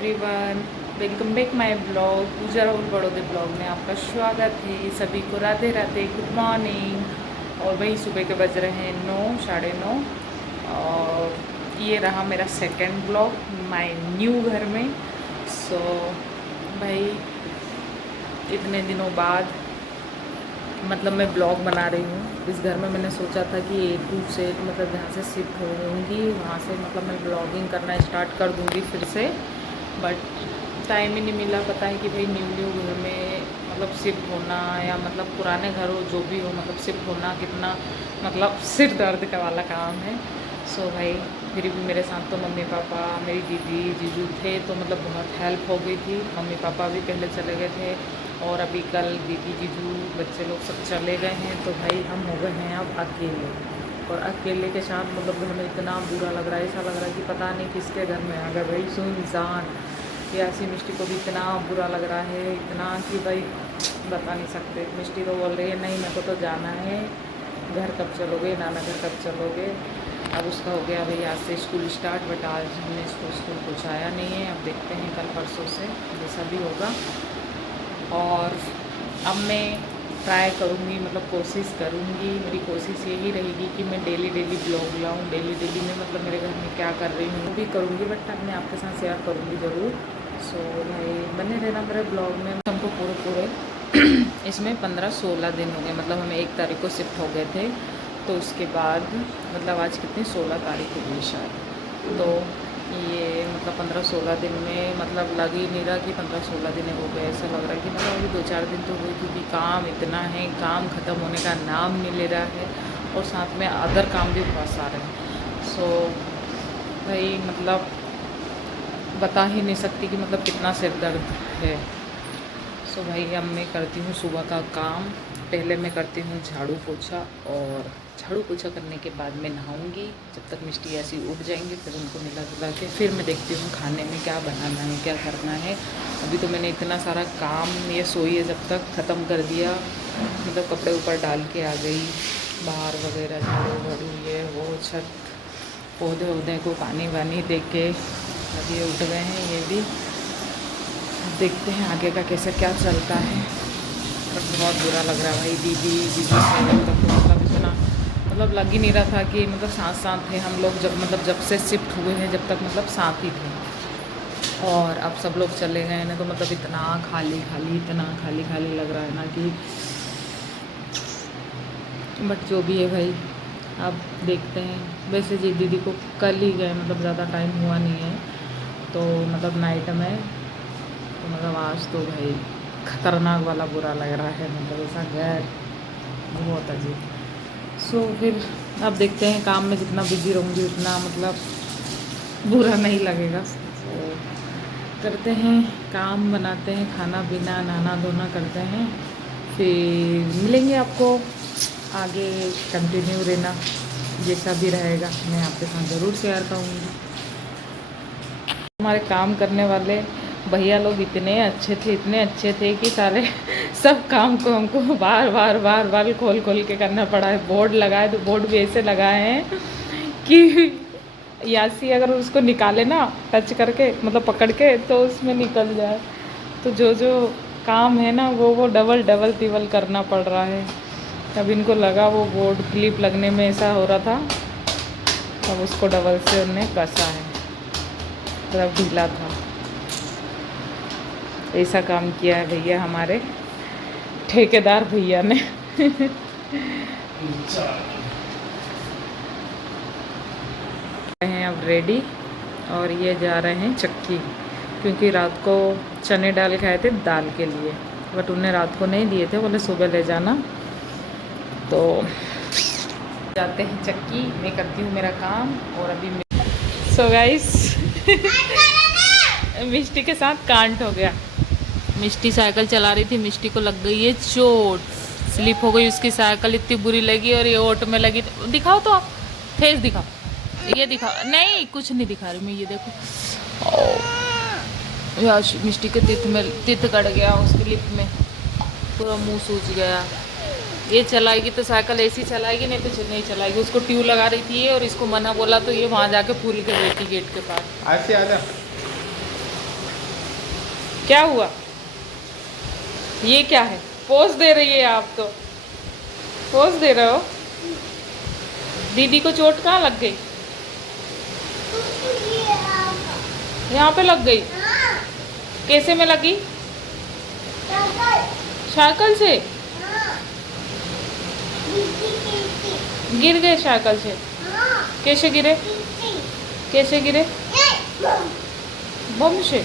Everyone, welcome back my blog. Pooja Rahul बड़ौदे blog में आपका स्वागत है। सभी को राधे राधे, गुड मॉर्निंग। और वही सुबह के बज रहे हैं 9, साढ़े 9। और ये रहा मेरा सेकंड ब्लॉग माय न्यू घर में। सो भाई इतने दिनों बाद मतलब मैं ब्लॉग बना रही हूँ। इस घर में मैंने सोचा था कि A to Z मतलब जहाँ से शिफ्ट होंगी वहाँ से मतलब मैं ब्लॉगिंग करना स्टार्ट कर दूँगी फिर से, बट टाइम ही नहीं मिला। पता है कि भाई न्यू घर में मतलब शिफ्ट होना या मतलब पुराने घर हो जो भी हो, मतलब शिफ्ट होना कितना मतलब सिर दर्द का वाला काम है। सो भाई फिर भी मेरे साथ तो मम्मी पापा, मेरी दीदी जीजू थे, तो मतलब बहुत हेल्प हो गई थी। मम्मी पापा भी पहले चले गए थे और अभी कल दीदी जीजू बच्चे लोग सब चले गए हैं, तो भाई हम हो गए हैं अब अकेले। और अकेले के साथ मतलब घर में इतना बुरा लग रहा है, ऐसा लग रहा है कि पता नहीं किसके घर में आ गए भाई, सुनसान। यासी मिष्टी को भी इतना बुरा लग रहा है, इतना कि भाई बता नहीं सकते। मिष्टी तो बोल रही है नहीं मेरे को तो जाना है, घर कब चलोगे, नाना घर कब चलोगे। अब उसका हो गया भाई आज से स्कूल स्टार्ट, बट आज हमने इसको स्कूल पहुँचाया नहीं है। अब देखते हैं कल परसों से जैसा भी होगा। और अब मैं ट्राई करूँगी, मतलब कोशिश करूँगी, मेरी कोशिश यही रहेगी कि मैं डेली ब्लॉग लाऊँ। डेली में मतलब मेरे घर में क्या कर रही हूँ वो भी करूँगी, बट मैं आपके साथ शेयर करूँगी ज़रूर। सो भाई बने रहना मेरे ब्लॉग में। हमको पूरे इसमें 15-16 दिन हो गए, मतलब हमें 1 तारीख को शिफ्ट हो गए थे। तो उसके बाद मतलब आज कितनी 16 तारीख हो गई शायद। तो ये मतलब 15-16 दिन में मतलब लग ही नहीं रहा कि 15-16 दिन हो गए। ऐसा लग रहा है कि मतलब अभी 2-4 दिन तो हुए, क्योंकि काम इतना है, काम ख़त्म होने का नाम नहीं ले रहा है और साथ में अदर काम भी बहुत सारे हैं। सो भाई मतलब बता ही नहीं सकती कि मतलब कितना सिर दर्द है। सो भाई अब मैं करती हूँ सुबह का काम। पहले मैं करती हूँ झाड़ू पोछा, और झाड़ू पोछा करने के बाद मैं नहाऊंगी। जब तक मिष्टी ऐसी उठ जाएंगे फिर उनको मिला जुला के फिर मैं देखती हूँ खाने में क्या बनाना है, क्या करना है। अभी तो मैंने इतना सारा काम ये सोई है जब तक ख़त्म कर दिया, मतलब कपड़े ऊपर डाल के आ गई, बाहर वगैरह झाड़ू वाड़ू ये वो, छत पौधे वौधे को पानी वानी दे के अभी ये उठ गए हैं ये भी। देखते हैं आगे का कैसे क्या चलता है। बट बहुत बुरा लग रहा है भाई, दीदी जीजू तक तो मतलब इतना मतलब लग ही नहीं रहा था कि मतलब साथ थे हम लोग। जब मतलब जब से शिफ्ट हुए हैं जब तक मतलब साथ ही थे, और अब सब लोग चले गए हैं तो मतलब इतना खाली लग रहा है ना कि, बट जो भी है भाई अब देखते हैं। वैसे जी दीदी को कल ही गए, मतलब ज़्यादा टाइम हुआ नहीं है, तो मतलब नाइट में, तो मतलब आज तो भाई ख़तरनाक वाला बुरा लग रहा है, मतलब ऐसा गैर बहुत अजीब। सो फिर अब देखते हैं, काम में जितना बिजी रहूँगी उतना मतलब बुरा नहीं लगेगा। तो करते हैं काम, बनाते हैं खाना पीना, नहाना धोना करते हैं, फिर मिलेंगे आपको आगे। कंटिन्यू रहना, जैसा भी रहेगा मैं आपके साथ ज़रूर शेयर करूँगी। हमारे काम करने वाले भैया लोग इतने अच्छे थे कि सारे सब काम को हमको बार खोल के करना पड़ा है। बोर्ड लगाए तो बोर्ड भी ऐसे लगाए हैं कि यासी अगर उसको निकाले ना टच करके मतलब पकड़ के तो उसमें निकल जाए। तो जो काम है ना वो डबल तिबल करना पड़ रहा है। अब इनको लगा वो बोर्ड क्लिप लगने में ऐसा हो रहा था, अब उसको डबल से उन्हें कसा है, मतलब ढीला था। ऐसा काम किया है भैया हमारे ठेकेदार भैया ने। हैं अब रेडी, और ये जा रहे हैं चक्की, क्योंकि रात को चने डाल के आए थे दाल के लिए, बट उन्हें रात को नहीं दिए थे, बोले सुबह ले जाना। तो जाते हैं चक्की, मैं करती हूँ मेरा काम। और अभी सो गाइस मिष्टी के साथ कांड हो गया। मिष्टी साइकिल चला रही थी, मिष्टी को लग गई है चोट, स्लिप हो गई उसकी साइकिल, इतनी बुरी लगी और ये ओट में लगी। तो दिखाओ तो आप फेस दिखाओ, ये दिखाओ। नहीं कुछ नहीं दिखा रही मैं, ये देखो यार मिष्टी के तित कट गया, उसकी लिप में पूरा मुंह सूज गया। ये चलाएगी तो साइकिल ऐसी चलाएगी, नहीं तो नहीं चलाएगी। उसको ट्यूब लगा रही थी और इसको मना बोला तो ये वहाँ जाके पूरी के बैठी गेट के पास। ऐसे आजा। क्या हुआ? ये क्या है? पोज दे रही है आप तो, पोज दे रहे हो। दीदी को चोट कहाँ लग गई? यहाँ पे लग गई। कैसे में लगी? साइकिल से गिर गए? साइकिल से कैसे गिरे? कैसे गिरे? बम से।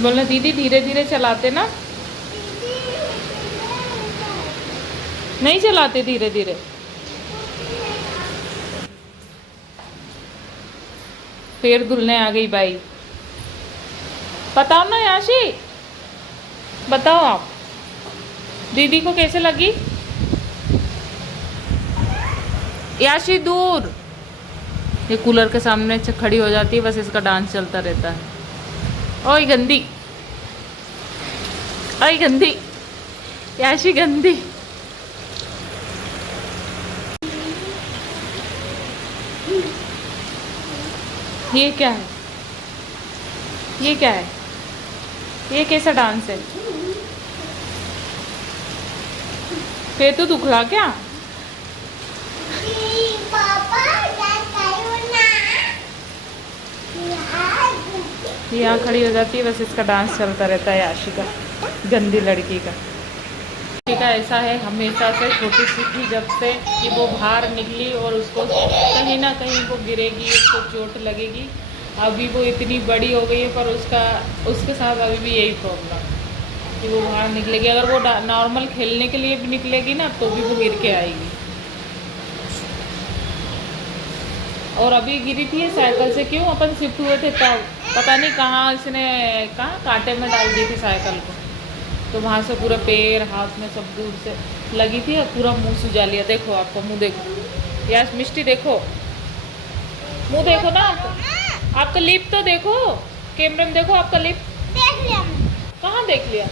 बोलना दीदी धीरे धीरे चलाते ना, नहीं चलाते धीरे धीरे। फिर धुलने आ गई बाई। बताओ ना याशी, बताओ आप, दीदी को कैसे लगी? याशी दूर। ये कूलर के सामने खड़ी हो जाती है, बस इसका डांस चलता रहता है। ओए गंदी, ओए गंदी, याशी गंदी। ये क्या है? ये क्या है? ये कैसा डांस है? फिर तो दुखला क्या? यहाँ खड़ी हो जाती है, बस इसका डांस चलता रहता है याशी का, गंदी लड़की का। का ऐसा है, हमेशा से छोटी सी थी जब से कि वो बाहर निकली और उसको कहीं ना कहीं वो गिरेगी, उसको चोट लगेगी। अभी वो इतनी बड़ी हो गई है पर उसके साथ अभी भी यही प्रॉब्लम कि वो बाहर निकलेगी। अगर वो नॉर्मल खेलने के लिए भी निकलेगी ना तो भी वो गिर के आएगी। और अभी गिरी थी साइकिल से, क्यों अपन शिफ्ट हुए थे तब, पता नहीं कहाँ इसने कांटे में डाल दी थी साइकिल को, तो वहाँ से पूरा पैर हाथ में सब दूर से लगी थी और पूरा मुंह सुजा लिया। देखो आपका मुंह देखो यार, मिष्टी देखो, मुंह देखो ना आपका लिप तो देखो, कैमरे में देखो आपका लिप। देख लिया। कहाँ देख लिया?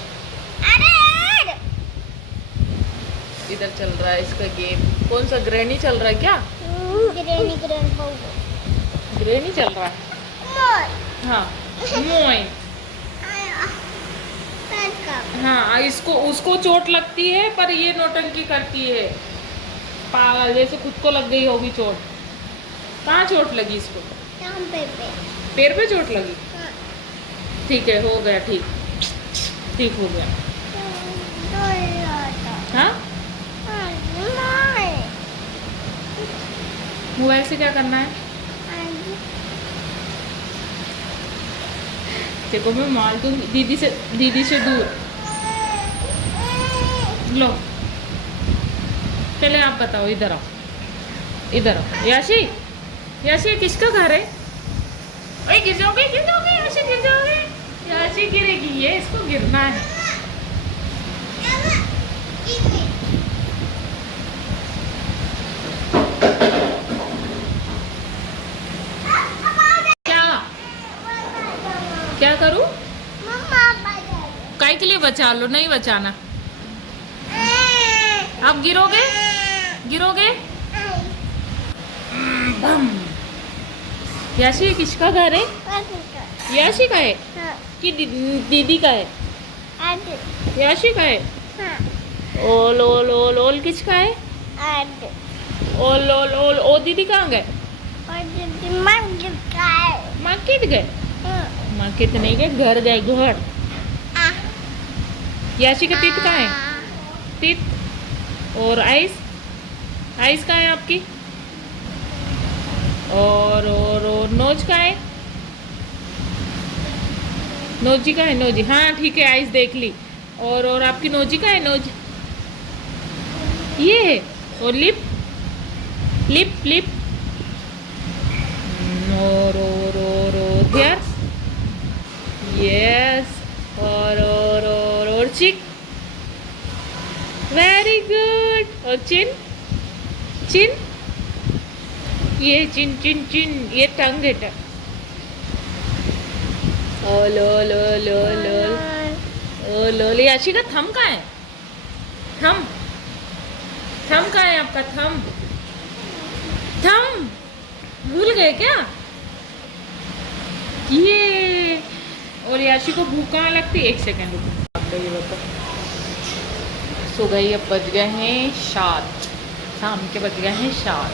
अरे इधर चल रहा है इसका गेम। कौन सा ग्रैनी चल रहा है क्या? ग्रैनी चल रहा है। हाँ मोइन। हाँ इसको उसको चोट लगती है पर ये नौटंकी करती है पागल जैसे, खुद को लग गई होगी चोट। कहाँ चोट लगी इसको? पैर पे चोट लगी। ठीक है, हो गया ठीक, ठीक हो गया। हाँ मोबाइल से क्या करना है? देखो मैं मार दूँ दीदी से दूर। लो चले आप बताओ, इधर आओ, इधर आओ। याशी, याशी किसका घर है? ओए गिर जाओगे, गिर जाओगे याशी, गिर जाओगे। याशी गिरेगी, ये इसको गिरना है। क्या करूं? काय के लिए बचा लो, नहीं बचाना। आप गिरोगे, गिरोगे। बम। याशी किसका घर है? याशी का है कि दीदी का है? याशी का है। ओल ओल ओल ओल किसका है? ओल ओल ओल ओ दीदी कहाँ गए? मार्केट गए? मार्केट नहीं गए, घर गए, घर। याशी का तीत कहाँ है? तीत। और आइस, आइस कहाँ है आपकी? और नोज कहाँ है? नोजी का है? नोजी, हाँ ठीक है, आइस देख ली। और आपकी नोजी का है? नोज ये है। और लिप, लिप लिप। और हेयर, यस। और चिक, वेरी गुड। और चिन, चिन, ये चिन चिन चिन, ये टंग है, टंग। ओल ओल ओल ओल ओल ओल। याशी का थम कहाँ है? थम, थम कहाँ है आपका? थम, थम भूल गए क्या? ये और याशी को भूख कहाँ लगती, एक सेकेंड रुको, ये बता। सो गई, अब बज गए हैं 7, शाम के बज गए हैं 7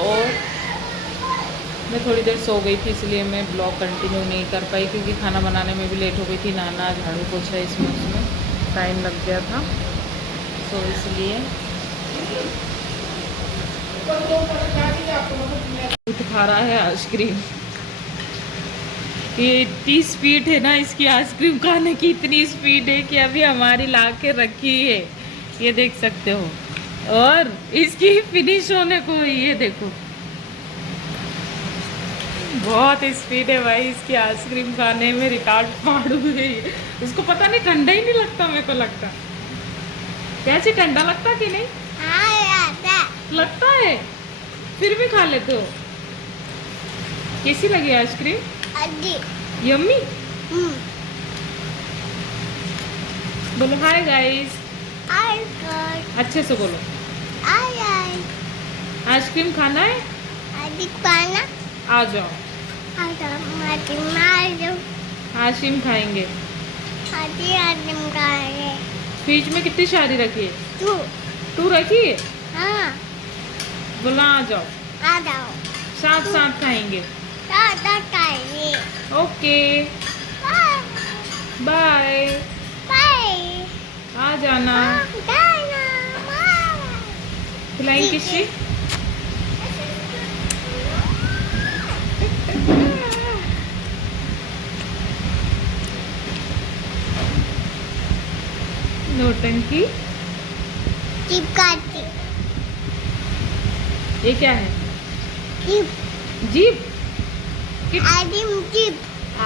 और मैं थोड़ी देर सो गई थी, इसलिए मैं ब्लॉग कंटिन्यू नहीं कर पाई क्योंकि खाना बनाने में भी लेट हो गई थी। नाना झाड़ू पोछा इसमें उसमें टाइम लग गया था, तो इसलिए खा रहा है आइसक्रीम। ये इतनी स्पीड है ना इसकी, आइसक्रीम खाने की इतनी स्पीड है कि अभी हमारी ला के रखी है, ये देख सकते हो। और इसकी फिनिश होने को ये देखो, बहुत स्पीड है भाई इसकी आइसक्रीम खाने में, रिकॉर्ड फाड़ गई। उसको पता नहीं ठंडा ही नहीं लगता, मेरे को लगता कैसे ठंडा लगता कि नहीं लगता है, फिर भी खा लेते हो। कैसी लगी आइसक्रीम? यम्मी। बोलो हाय गाइस, अच्छे से बोलो। आइसक्रीम खाना है? आ जाओ, आइसक्रीम खाएंगे। फ्रिज में कितनी सारी रखी है? 2 रखी है। बोला आ जाओ, साथ साथ खाएंगे। ओके बाय, आ जाना। खिलाएंगे किससे? नौटंकी। ये क्या है? जीप।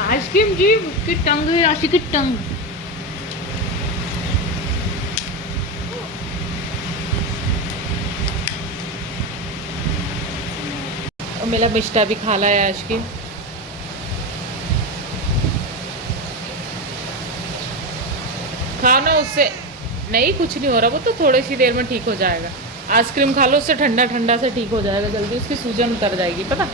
आइसक्रीम जीप की टंग है, आशी की टंग। और मेरा मिष्टा भी खा ला है आज की। खाना उससे नहीं, कुछ नहीं हो रहा, वो तो थोड़ी सी देर में ठीक हो जाएगा। आइसक्रीम खा लो, उससे ठंडा ठंडा से ठीक हो जाएगा जल्दी, उसकी सूजन उतर जाएगी, पता।